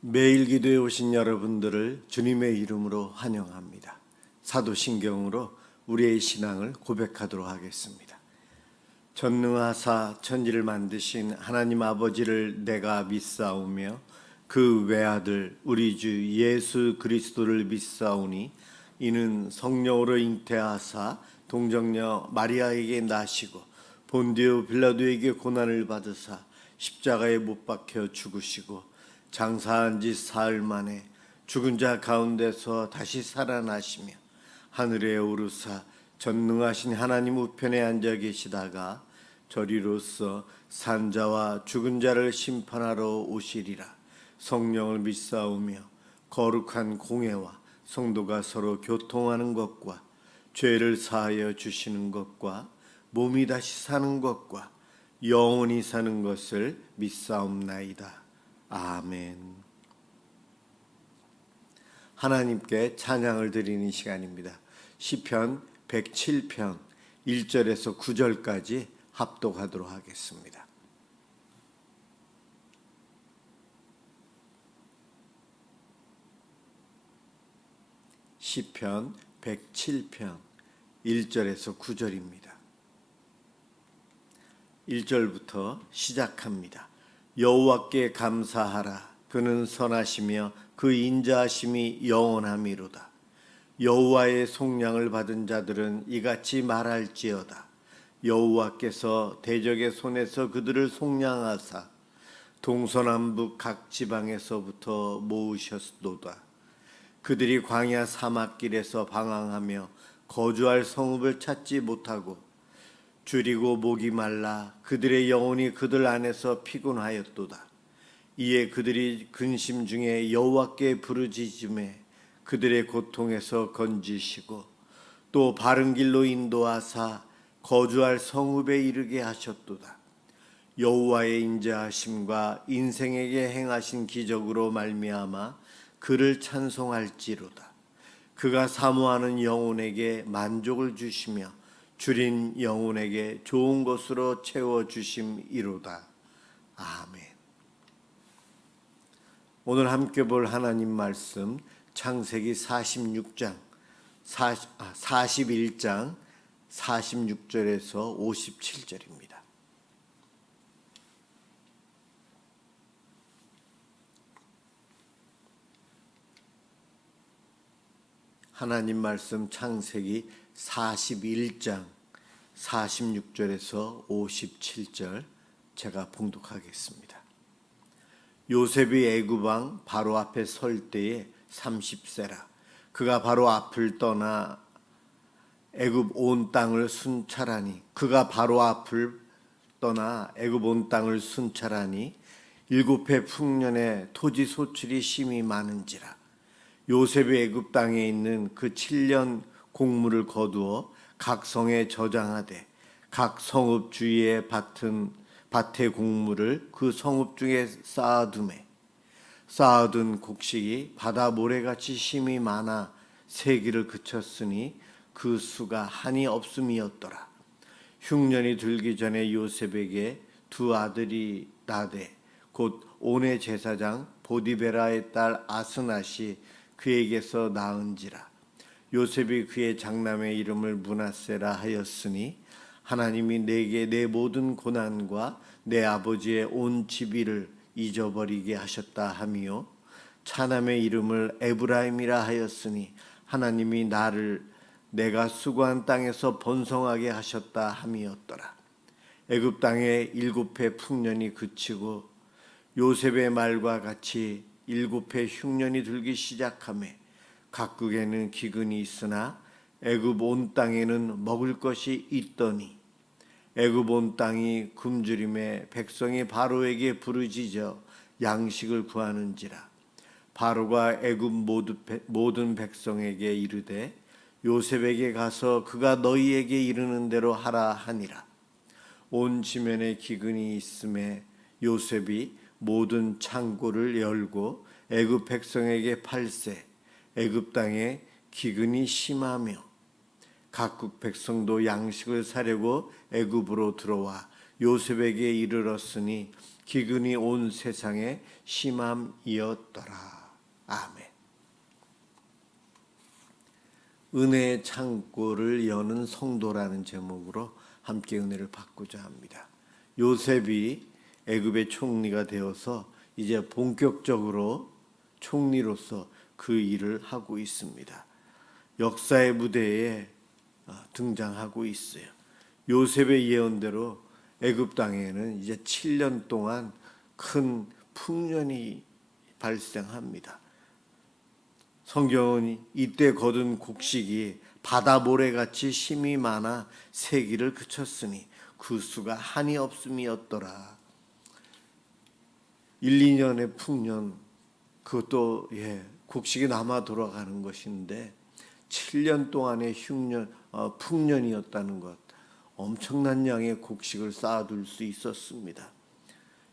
매일 기도에 오신 여러분들을 주님의 이름으로 환영합니다. 사도신경으로 우리의 신앙을 고백하도록 하겠습니다. 전능하사 천지를 만드신 하나님 아버지를 내가 믿사오며 그 외아들 우리 주 예수 그리스도를 믿사오니 이는 성령으로 잉태하사 동정녀 마리아에게 나시고 본디오 빌라도에게 고난을 받으사 십자가에 못 박혀 죽으시고 장사한 지 사흘 만에 죽은 자 가운데서 다시 살아나시며 하늘에 오르사 전능하신 하나님 우편에 앉아 계시다가 저리로서 산자와 죽은 자를 심판하러 오시리라. 성령을 믿사오며 거룩한 공회와 성도가 서로 교통하는 것과 죄를 사하여 주시는 것과 몸이 다시 사는 것과 영원히 사는 것을 믿사옵나이다. 아멘. 하나님께 찬양을 드리는 시간입니다. 시편 107편 1절에서 9절까지 합독하도록 하겠습니다. 시편 107편 1절에서 9절입니다. 1절부터 시작합니다. 여호와께 감사하라. 그는 선하시며 그 인자하심이 영원함이로다. 여호와의 속량을 받은 자들은 이같이 말할지어다. 여호와께서 대적의 손에서 그들을 속량하사 동서남북 각 지방에서부터 모으셨도다. 그들이 광야 사막길에서 방황하며 거주할 성읍을 찾지 못하고 줄이고 목이 말라 그들의 영혼이 그들 안에서 피곤하였도다. 이에 그들이 근심 중에 여호와께 부르짖음에 그들의 고통에서 건지시고 또 바른 길로 인도하사 거주할 성읍에 이르게 하셨도다. 여호와의 인자하심과 인생에게 행하신 기적으로 말미암아 그를 찬송할지로다. 그가 사모하는 영혼에게 만족을 주시며 줄인 영혼에게 좋은 것으로 채워주심이로다. 아멘. 오늘 함께 볼 하나님 말씀 창세기 41장 46절에서 57절입니다. 하나님 말씀 창세기 41장 46절에서 57절 제가 봉독하겠습니다. 요셉이 애굽 왕 바로 앞에 설 때에 30세라. 그가 바로 앞을 떠나 애굽 온 땅을 순찰하니 일곱 해 풍년에 토지 소출이 심히 많은지라. 요셉이 애굽 땅에 있는 그 7년 곡물을 거두어 각 성에 저장하되 각 성읍 주위에 밭의 곡물을 그 성읍 중에 쌓아두매 쌓아둔 곡식이 바다 모래같이 심이 많아 세기를 그쳤으니 그 수가 한이 없음이었더라. 흉년이 들기 전에 요셉에게 두 아들이 나되 곧 온의 제사장 보디베라의 딸 아스낫이 그에게서 낳은지라. 요셉이 그의 장남의 이름을 므낫세라 하였으니 하나님이 내게 내 모든 고난과 내 아버지의 온 집의를 잊어버리게 하셨다 하미요, 차남의 이름을 에브라임이라 하였으니 하나님이 나를 내가 수고한 땅에서 번성하게 하셨다 함이었더라. 애굽 땅에 7해 풍년이 그치고 요셉의 말과 같이 7해 흉년이 들기 시작하매 각국에는 기근이 있으나 애굽 온 땅에는 먹을 것이 있더니 애굽 온 땅이 굶주림에 백성이 바로에게 부르짖어 양식을 구하는지라. 바로가 애굽 모든 백성에게 이르되 요셉에게 가서 그가 너희에게 이르는 대로 하라 하니라. 온 지면에 기근이 있음에 요셉이 모든 창고를 열고 애굽 백성에게 팔세 애굽 땅에 기근이 심하며 각국 백성도 양식을 사려고 애굽으로 들어와 요셉에게 이르렀으니 기근이 온 세상에 심함이었더라. 아멘. 은혜의 창고를 여는 성도라는 제목으로 함께 은혜를 받고자 합니다. 요셉이 애굽의 총리가 되어서 이제 본격적으로 총리로서 그 일을 하고 있습니다. 역사의 무대에 등장하고 있어요. 요셉의 예언대로 애굽 땅에는 이제 7년 동안 큰 풍년이 발생합니다. 성경은 이때 거둔 곡식이 바다 모래같이 힘이 많아 세기를 그쳤으니 그 수가 한이 없음이었더라. 1, 2년의 풍년, 그것도 곡식이 남아 돌아가는 것인데 7년 동안의 풍년이었다는 것, 엄청난 양의 곡식을 쌓아둘 수 있었습니다.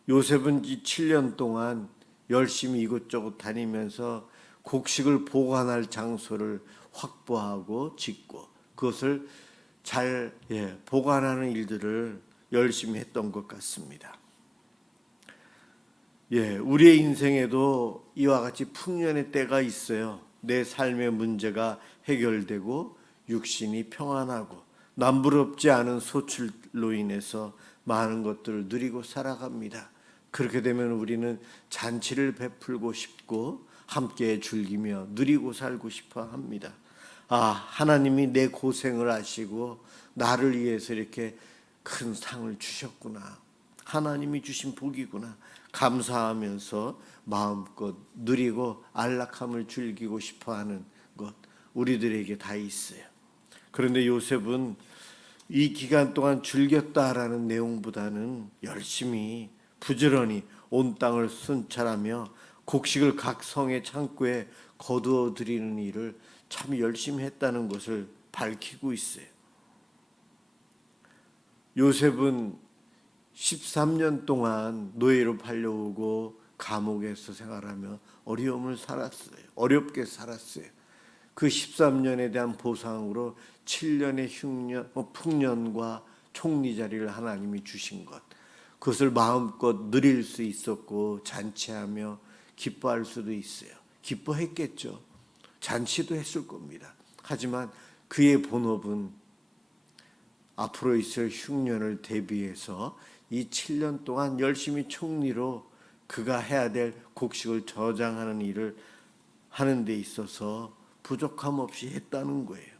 요셉은 이 7년 동안 열심히 이곳저곳 다니면서 곡식을 보관할 장소를 확보하고 짓고 그것을 잘 보관하는 일들을 열심히 했던 것 같습니다. 우리의 인생에도 이와 같이 풍년의 때가 있어요. 내 삶의 문제가 해결되고 육신이 평안하고 남부럽지 않은 소출로 인해서 많은 것들을 누리고 살아갑니다. 그렇게 되면 우리는 잔치를 베풀고 싶고 함께 즐기며 누리고 살고 싶어 합니다. 하나님이 내 고생을 아시고 나를 위해서 이렇게 큰 상을 주셨구나. 하나님이 주신 복이구나. 감사하면서 마음껏 누리고 안락함을 즐기고 싶어하는 것 우리들에게 다 있어요. 그런데 요셉은 이 기간 동안 즐겼다라는 내용보다는 열심히 부지런히 온 땅을 순찰하며 곡식을 각 성의 창고에 거두어 드리는 일을 참 열심히 했다는 것을 밝히고 있어요. 요셉은 13년 동안 노예로 팔려오고 감옥에서 생활하며 어려움을 살았어요. 어렵게 살았어요. 그 13년에 대한 보상으로 7년의 풍년과 총리 자리를 하나님이 주신 것, 그것을 마음껏 누릴 수 있었고 잔치하며 기뻐할 수도 있어요. 기뻐했겠죠. 잔치도 했을 겁니다. 하지만 그의 본업은 앞으로 있을 흉년을 대비해서 이 7년 동안 열심히 총리로 그가 해야 될 곡식을 저장하는 일을 하는 데 있어서 부족함 없이 했다는 거예요.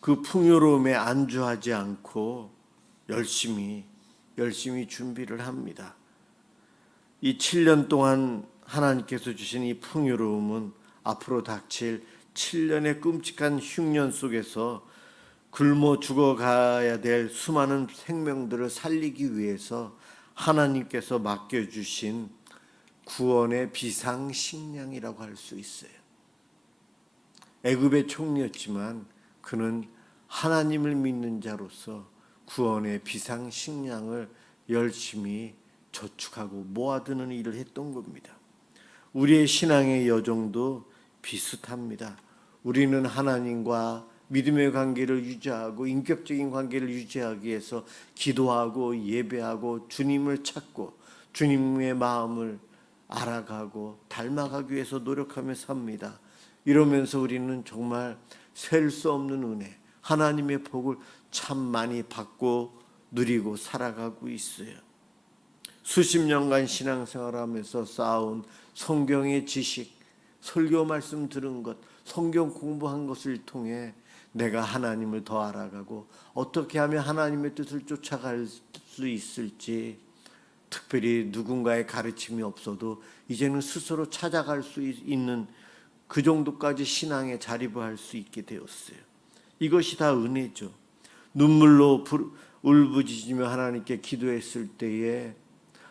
그 풍요로움에 안주하지 않고 열심히 준비를 합니다. 이 7년 동안 하나님께서 주신 이 풍요로움은 앞으로 닥칠 7년의 끔찍한 흉년 속에서 굶어 죽어가야 될 수많은 생명들을 살리기 위해서 하나님께서 맡겨주신 구원의 비상식량이라고 할 수 있어요. 애굽의 총리였지만 그는 하나님을 믿는 자로서 구원의 비상식량을 열심히 저축하고 모아두는 일을 했던 겁니다. 우리의 신앙의 여정도 비슷합니다. 우리는 하나님과 믿음의 관계를 유지하고 인격적인 관계를 유지하기 위해서 기도하고 예배하고 주님을 찾고 주님의 마음을 알아가고 닮아가기 위해서 노력하며 삽니다. 이러면서 우리는 정말 셀 수 없는 은혜, 하나님의 복을 참 많이 받고 누리고 살아가고 있어요. 수십 년간 신앙생활하면서 쌓아온 성경의 지식, 설교 말씀 들은 것, 성경 공부한 것을 통해 내가 하나님을 더 알아가고 어떻게 하면 하나님의 뜻을 쫓아갈 수 있을지, 특별히 누군가의 가르침이 없어도 이제는 스스로 찾아갈 수 있는 그 정도까지 신앙에 자립할 수 있게 되었어요. 이것이 다 은혜죠. 눈물로 울부짖으며 하나님께 기도했을 때에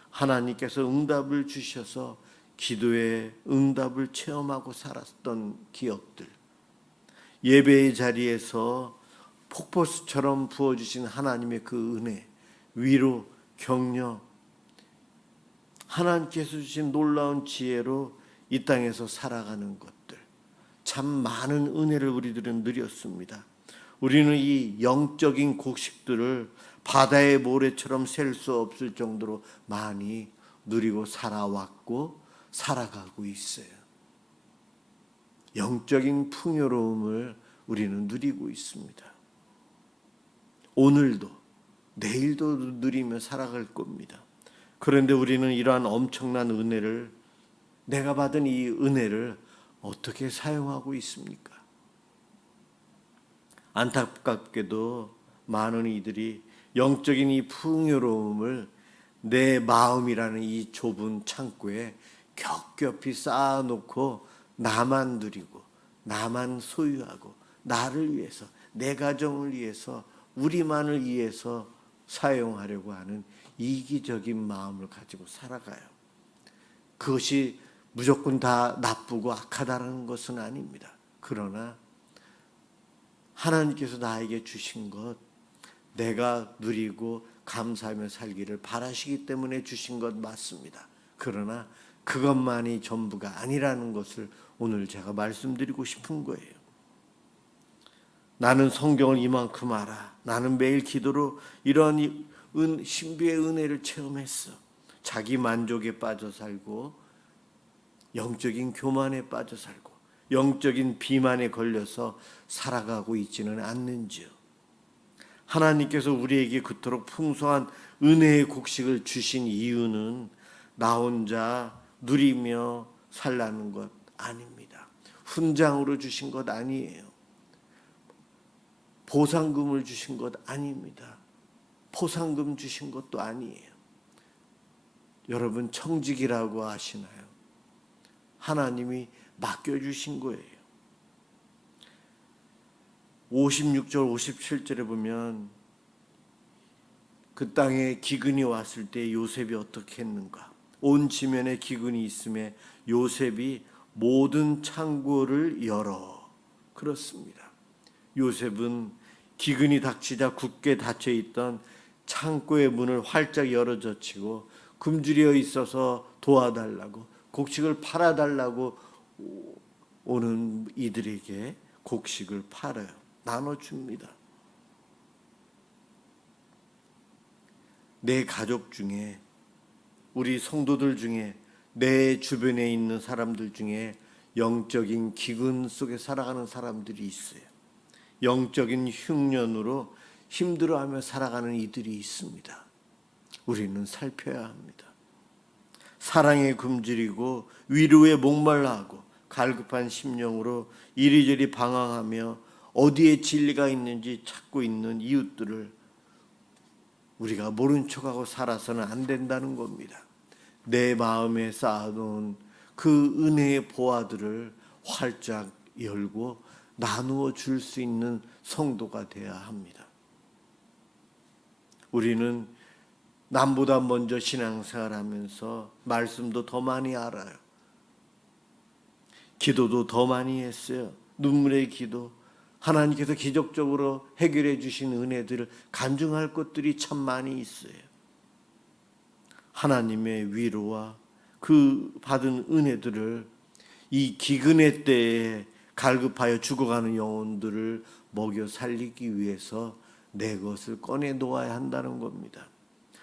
하나님께서 응답을 주셔서 기도의 응답을 체험하고 살았던 기억들, 예배의 자리에서 폭포수처럼 부어주신 하나님의 그 은혜, 위로, 격려, 하나님께서 주신 놀라운 지혜로 이 땅에서 살아가는 것들, 참 많은 은혜를 우리들은 누렸습니다. 우리는 이 영적인 곡식들을 바다의 모래처럼 셀 수 없을 정도로 많이 누리고 살아왔고 살아가고 있어요. 영적인 풍요로움을 우리는 누리고 있습니다. 오늘도 내일도 누리며 살아갈 겁니다. 그런데 우리는 이러한 엄청난 은혜를, 내가 받은 이 은혜를 어떻게 사용하고 있습니까? 안타깝게도 많은 이들이 영적인 이 풍요로움을 내 마음이라는 이 좁은 창고에 겹겹이 쌓아놓고 나만 누리고 나만 소유하고 나를 위해서, 내 가정을 위해서, 우리만을 위해서 사용하려고 하는 이기적인 마음을 가지고 살아가요. 그것이 무조건 다 나쁘고 악하다는 것은 아닙니다. 그러나 하나님께서 나에게 주신 것, 내가 누리고 감사하며 살기를 바라시기 때문에 주신 것 맞습니다. 그러나 그것만이 전부가 아니라는 것을 오늘 제가 말씀드리고 싶은 거예요. 나는 성경을 이만큼 알아. 나는 매일 기도로 이런 신비의 은혜를 체험했어. 자기 만족에 빠져 살고 영적인 교만에 빠져 살고 영적인 비만에 걸려서 살아가고 있지는 않는지요. 하나님께서 우리에게 그토록 풍성한 은혜의 곡식을 주신 이유는 나 혼자 누리며 살라는 것 아닙니다. 훈장으로 주신 것 아니에요. 보상금을 주신 것 아닙니다. 포상금 주신 것도 아니에요. 여러분 청직이라고 아시나요? 하나님이 맡겨주신 거예요. 56절 57절에 보면 그 땅에 기근이 왔을 때 요셉이 어떻게 했는가? 온 지면에 기근이 있음에 요셉이 모든 창고를 열어. 그렇습니다. 요셉은 기근이 닥치자 굳게 닫혀있던 창고의 문을 활짝 열어젖히고 굶주려 있어서 도와달라고, 곡식을 팔아달라고 오는 이들에게 곡식을 팔아요. 나눠줍니다. 내 가족 중에, 우리 성도들 중에, 내 주변에 있는 사람들 중에 영적인 기근 속에 살아가는 사람들이 있어요. 영적인 흉년으로 힘들어하며 살아가는 이들이 있습니다. 우리는 살펴야 합니다. 사랑에 굶주리고 위로에 목말라하고 갈급한 심령으로 이리저리 방황하며 어디에 진리가 있는지 찾고 있는 이웃들을 우리가 모른 척하고 살아서는 안 된다는 겁니다. 내 마음에 쌓아놓은 그 은혜의 보화들을 활짝 열고 나누어 줄 수 있는 성도가 되어야 합니다. 우리는 남보다 먼저 신앙생활하면서 말씀도 더 많이 알아요. 기도도 더 많이 했어요. 눈물의 기도, 하나님께서 기적적으로 해결해 주신 은혜들을 간증할 것들이 참 많이 있어요. 하나님의 위로와 그 받은 은혜들을 이 기근의 때에 갈급하여 죽어가는 영혼들을 먹여 살리기 위해서 내 것을 꺼내 놓아야 한다는 겁니다.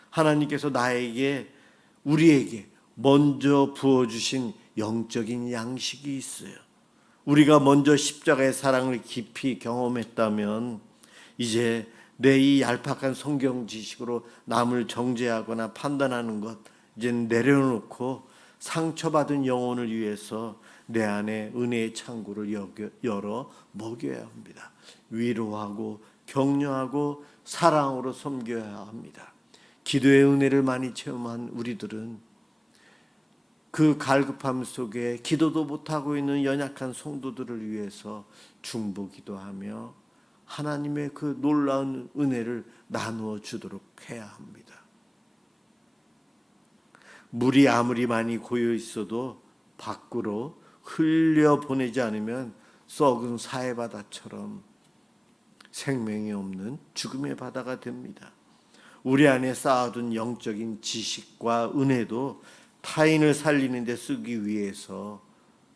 하나님께서 나에게, 우리에게 먼저 부어주신 영적인 양식이 있어요. 우리가 먼저 십자가의 사랑을 깊이 경험했다면 이제 내 이 얄팍한 성경 지식으로 남을 정죄하거나 판단하는 것 이제 내려놓고 상처받은 영혼을 위해서 내 안에 은혜의 창고를 열어 먹여야 합니다. 위로하고 격려하고 사랑으로 섬겨야 합니다. 기도의 은혜를 많이 체험한 우리들은 그 갈급함 속에 기도도 못하고 있는 연약한 성도들을 위해서 중보기도하며 하나님의 그 놀라운 은혜를 나누어 주도록 해야 합니다. 물이 아무리 많이 고여 있어도 밖으로 흘려보내지 않으면 썩은 사해바다처럼 생명이 없는 죽음의 바다가 됩니다. 우리 안에 쌓아둔 영적인 지식과 은혜도 타인을 살리는 데 쓰기 위해서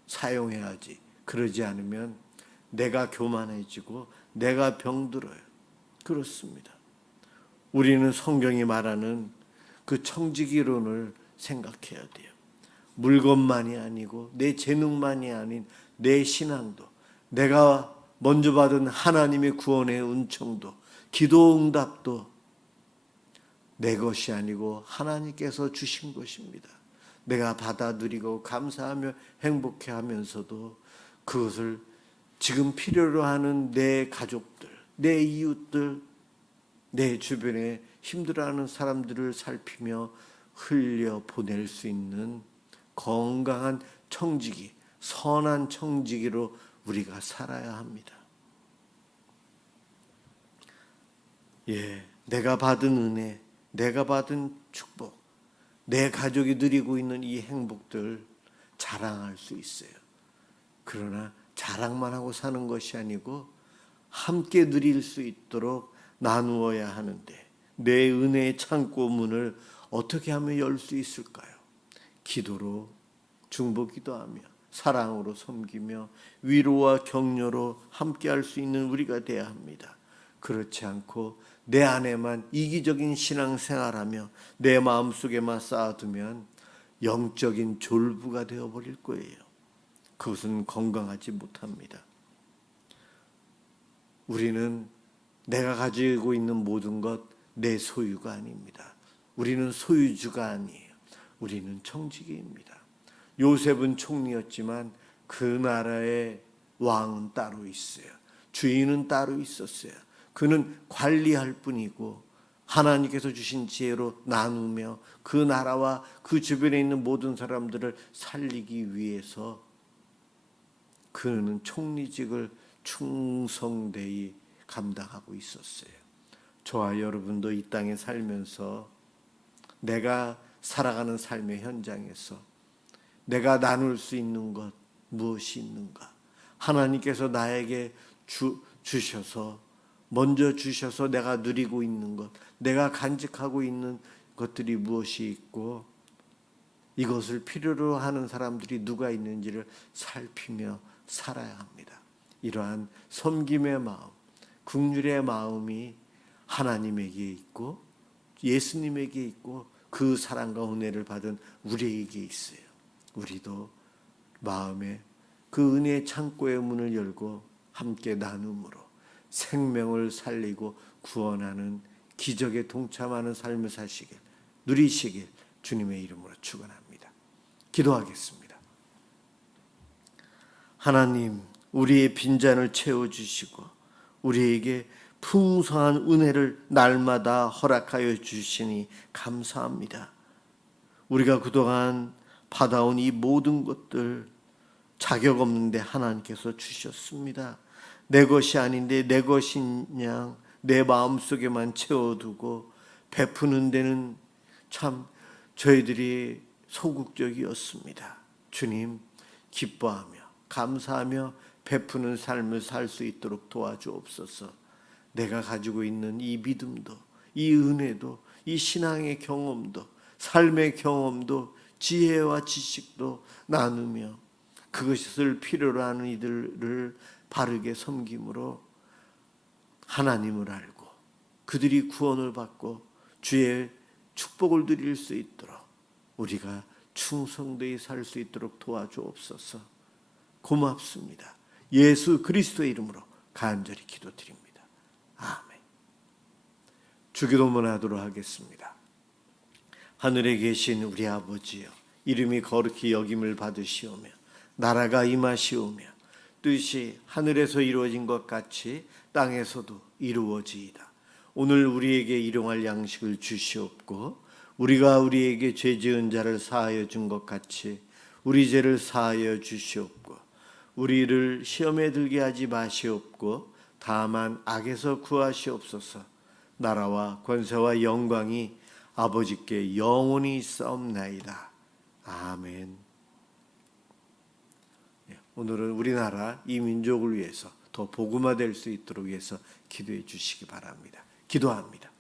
사용해야지. 그러지 않으면 내가 교만해지고 내가 병들어요. 그렇습니다. 우리는 성경이 말하는 그 청지기론을 생각해야 돼요. 물건만이 아니고 내 재능만이 아닌 내 신앙도, 내가 먼저 받은 하나님의 구원의 은총도, 기도 응답도 내 것이 아니고 하나님께서 주신 것입니다. 내가 받아 누리고 감사하며 행복해하면서도 그것을 지금 필요로 하는 내 가족들, 내 이웃들, 내 주변에 힘들어하는 사람들을 살피며 흘려 보낼 수 있는 건강한 청지기, 선한 청지기로 우리가 살아야 합니다. 내가 받은 은혜, 내가 받은 축복, 내 가족이 누리고 있는 이 행복들 자랑할 수 있어요. 그러나 자랑만 하고 사는 것이 아니고 함께 누릴 수 있도록 나누어야 하는데, 내 은혜의 창고 문을 어떻게 하면 열 수 있을까요? 기도로 중보기도하며 사랑으로 섬기며 위로와 격려로 함께 할 수 있는 우리가 되어야 합니다. 그렇지 않고 내 안에만 이기적인 신앙생활하며 내 마음속에만 쌓아두면 영적인 졸부가 되어버릴 거예요. 그것은 건강하지 못합니다. 우리는 내가 가지고 있는 모든 것 내 소유가 아닙니다. 우리는 소유주가 아니에요. 우리는 청지기입니다. 요셉은 총리였지만 그 나라의 왕은 따로 있어요. 주인은 따로 있었어요. 그는 관리할 뿐이고 하나님께서 주신 지혜로 나누며 그 나라와 그 주변에 있는 모든 사람들을 살리기 위해서 그는 총리직을 충성되이 감당하고 있었어요. 저와 여러분도 이 땅에 살면서 내가 살아가는 삶의 현장에서 내가 나눌 수 있는 것 무엇이 있는가? 하나님께서 나에게 주셔서 먼저 주셔서 내가 누리고 있는 것, 내가 간직하고 있는 것들이 무엇이 있고 이것을 필요로 하는 사람들이 누가 있는지를 살피며 살아야 합니다. 이러한 섬김의 마음, 긍휼의 마음이 하나님에게 있고 예수님에게 있고 그 사랑과 은혜를 받은 우리에게 있어요. 우리도 마음에 그 은혜의 창고의 문을 열고 함께 나눔으로 생명을 살리고 구원하는 기적에 동참하는 삶을 사시길, 누리시길 주님의 이름으로 축원합니다. 기도하겠습니다. 하나님, 우리의 빈잔을 채워주시고 우리에게 풍성한 은혜를 날마다 허락하여 주시니 감사합니다. 우리가 그동안 받아온 이 모든 것들 자격 없는데 하나님께서 주셨습니다. 내 것이 아닌데 내 것인 양 내 마음속에만 채워두고 베푸는 데는 참 저희들이 소극적이었습니다. 주님, 기뻐하며 감사하며 베푸는 삶을 살 수 있도록 도와주옵소서. 내가 가지고 있는 이 믿음도, 이 은혜도, 이 신앙의 경험도, 삶의 경험도, 지혜와 지식도 나누며 그것을 필요로 하는 이들을 바르게 섬김으로 하나님을 알고 그들이 구원을 받고 주의 축복을 누릴 수 있도록 우리가 충성되이 살 수 있도록 도와주옵소서. 고맙습니다. 예수 그리스도의 이름으로 간절히 기도드립니다. 아멘. 주기도문 하도록 하겠습니다. 하늘에 계신 우리 아버지여, 이름이 거룩히 여김을 받으시오며 나라가 임하시오며 뜻이 하늘에서 이루어진 것 같이 땅에서도 이루어지이다. 오늘 우리에게 일용할 양식을 주시옵고 우리가 우리에게 죄 지은 자를 사하여 준 것 같이 우리 죄를 사하여 주시옵고 우리를 시험에 들게 하지 마시옵고 다만 악에서 구하시옵소서. 나라와 권세와 영광이 아버지께 영원히 있사옵나이다. 아멘. 오늘은 우리나라 이 민족을 위해서 더 복음화될 수 있도록 위해서 기도해 주시기 바랍니다. 기도합니다.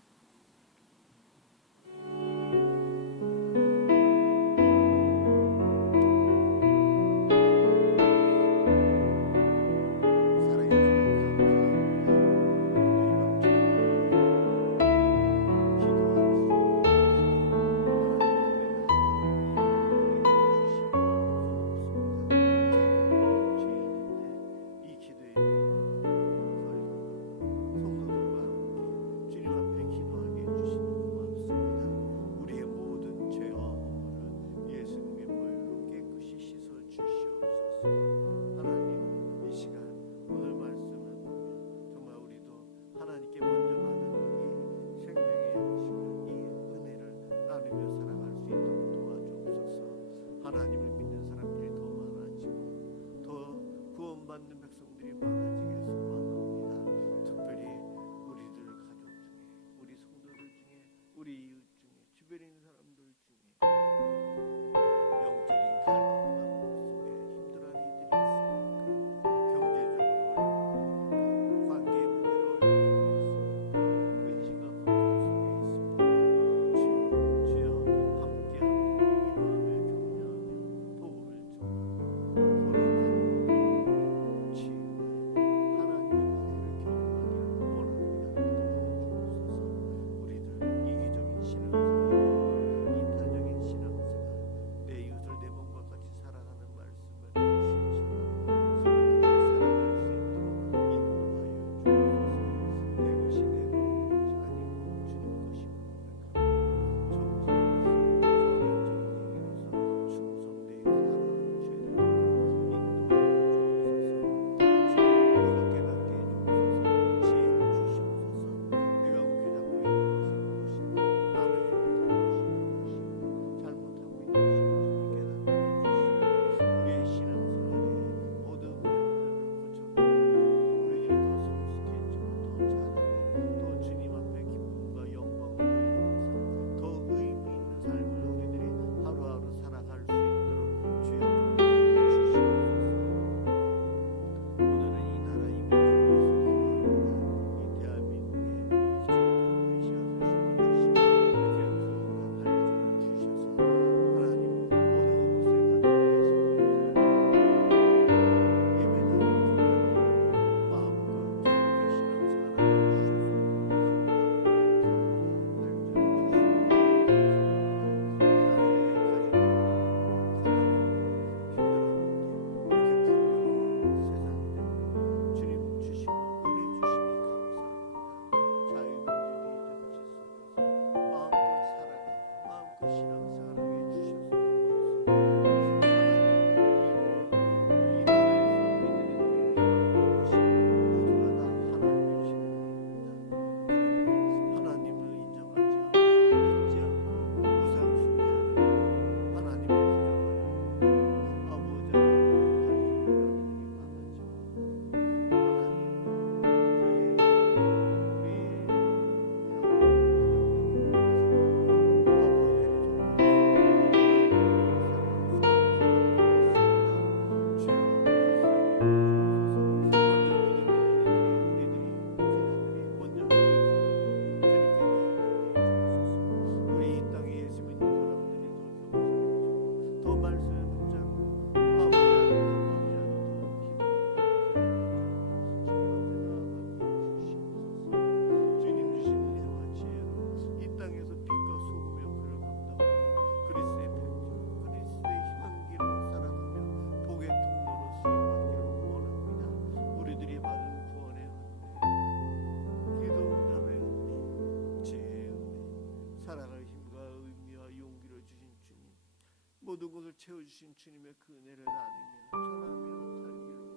모든 것을 채워주신 주님의 그 은혜를 나누며 전하며 살기를 원합니다.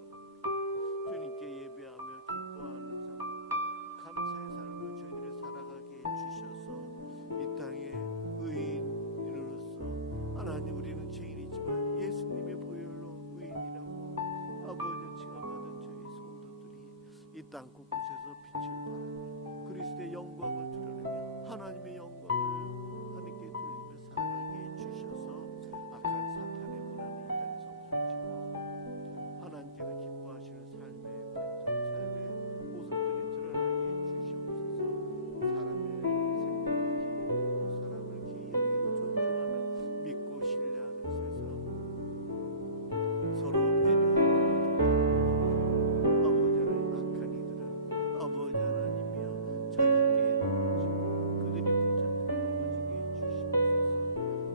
주님께 예배하며 기뻐하는 삶, 감사의 삶을 저희들이 살아가게 해주셔서 이 땅에 의인으로서 하나님 우리는 죄인이지만 예수님의 보혈로 의인이라고 아버지 칭함받은 저희 성도들이 이 땅 곳곳에서 빛을 발하며 그리스도의 영광을 드러내며 하나님의 영광을 하나님께 돌리며 살아가게 해주셔서 악한 사탄의 문화는 이 땅에서 없어지고 하나님께서 기뻐하시는 삶의 모습들이 드러나게 해주시옵소서. 사람의 생명을 기여하고 사람을 기여하고 존중하는 믿고 신뢰하는 세상, 서로 배려하는 아버지 하나님 악한 이들은 아버지 하나님이여 자기께 넘어지고 그들이 붙잡고 넘어지게 해주시옵소서.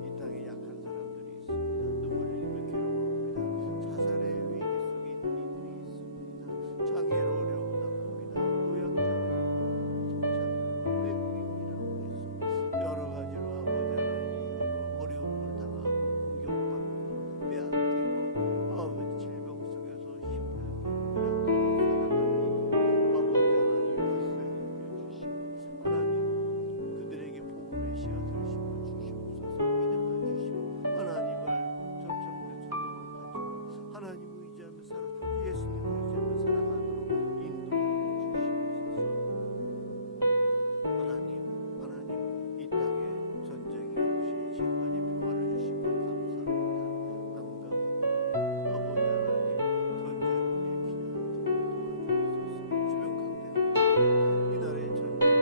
이 땅에 약한 사람들이 있습니다. 눈물 흘리며 괴로워합니다. 자살의 위기 속에 있는 이들이 있습니다. 장애로 어려움 당합니다. 노약자들이 성자들 외국인이라고 해서 여러 가지로 아버지 하나님 이유로 어려움을 당하고 공격받고 빼앗기고 아버지 질병 속에서 힘들고 아버지 하나님 불쌍히 여겨주시고 하나님 그들에게 복음의 씨앗을 심어주시옵소서. 믿음을 주시고 하나님을 전천국의 소망을 가지고 하나님을 의지하며 살아 예수님을 의지하며 살아가도록 인도하여 주시옵소서. 하나님 이 땅에 전쟁이 없이 지금까지 평화를 주신 것 감사합니다. 난감하니 아버지 하나님 전쟁을 일으키지 않도록 도와주옵소서. 주변 강대국들이 이 나라의 전쟁을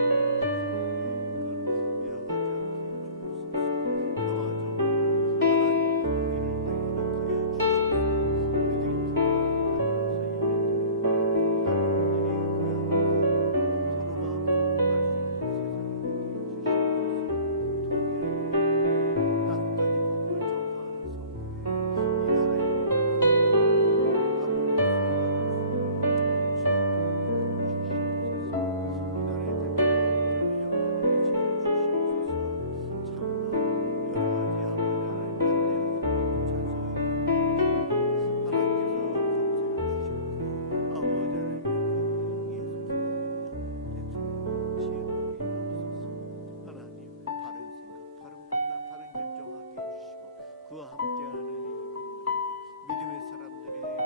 이어가지 않게 해주옵소서. 평화적으로 하나님 통일을 당연하게 하여 주셔서 우리들이 부끄러움을 가지면서 예배드리고 다른 분들이 고향을 가고 서로 마음 공부할 수 있는 세상이 되게 해주시옵소서. 통일하고 땅까지 복음을 전파하는 성도의 이 나라의 모든 앞으로 수행하는 주의 복음을 주시옵소서. 이 나라의 대통령들을 영원히 지어주시옵소서. 참나 여러 가지 아버지 하나님 반대 의견이 있고 찬성 의견이 있고 하나님께서 권세를 주셨고 아버지 하나님 그 위에서 기도하며 대통령을 지혜롭게 해주소서. 하나님 바른 생각, 바른 판단, 바른 결정하게 해주시고 그와 함께하는 일꾼들에게 믿음의 사람들이 많이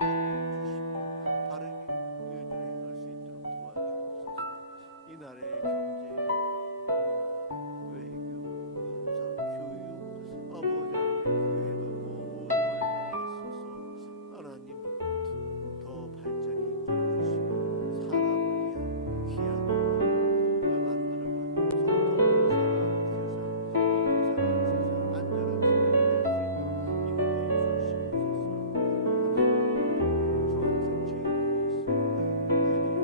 세워주시고 바른 일들을 행할 수 있도록 도와주옵소서. 이 나라의 경제, 문화, 외교, 군사, 교육, 아버지 하나님의 교회도 모든 활동에 있어서 하나님 더 발전이 있게 해주시고 사람을 위한 귀한 인물을 만들어가고 서로 도움을 사랑하는 세상, 믿고 사랑하는 세상, 안전한 세상이 될 수 있도록 인도해 주시옵소서. 하나님 중앙선 죄인들이 있습니다. 그들로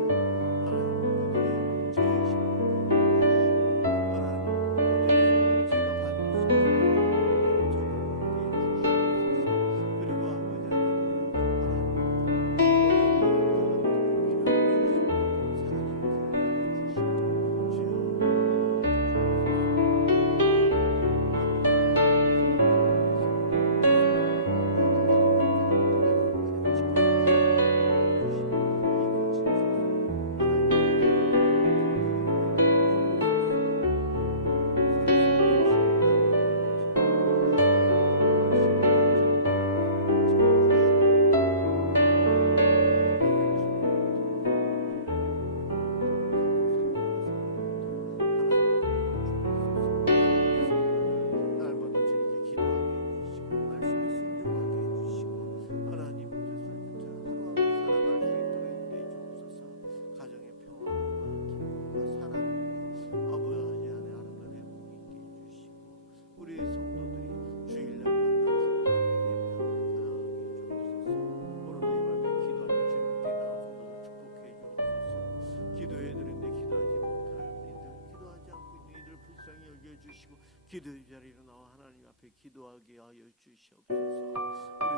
악을 하나님 그들의 죄의식을 거두시고 하나님 그들의 죄가 받으신 사람을 정하게 해주시옵소서. 그리고 아버지 하나님 어려운 사람들을 위로해 주시고 사랑하는 길을 열어주시고 주여 날마다 주님께 기도하게 해주시고 말씀에 순종하게 해주시고 하나님 뜻을 하루하루 살아갈 수 있도록 인도해 주옵소서. 가정의 평화와 기쁨과 사랑과 아버지 안에 아름다운 행복이 있게 해주시고 우리 성도들이 주일날 만나 기뻐하며 예배하며 나아가게 해주옵소서. 오늘도 이 밤에 기도하며 주님께 나아서 축복해 주옵소서. 기도해드리는데 기도하지 못할 이들, 기도하지 않고 있는 이들 불쌍히 여겨주시고 기도의 자리로 나와 하나님 앞에 기도하게 하여 주시옵소서. 우리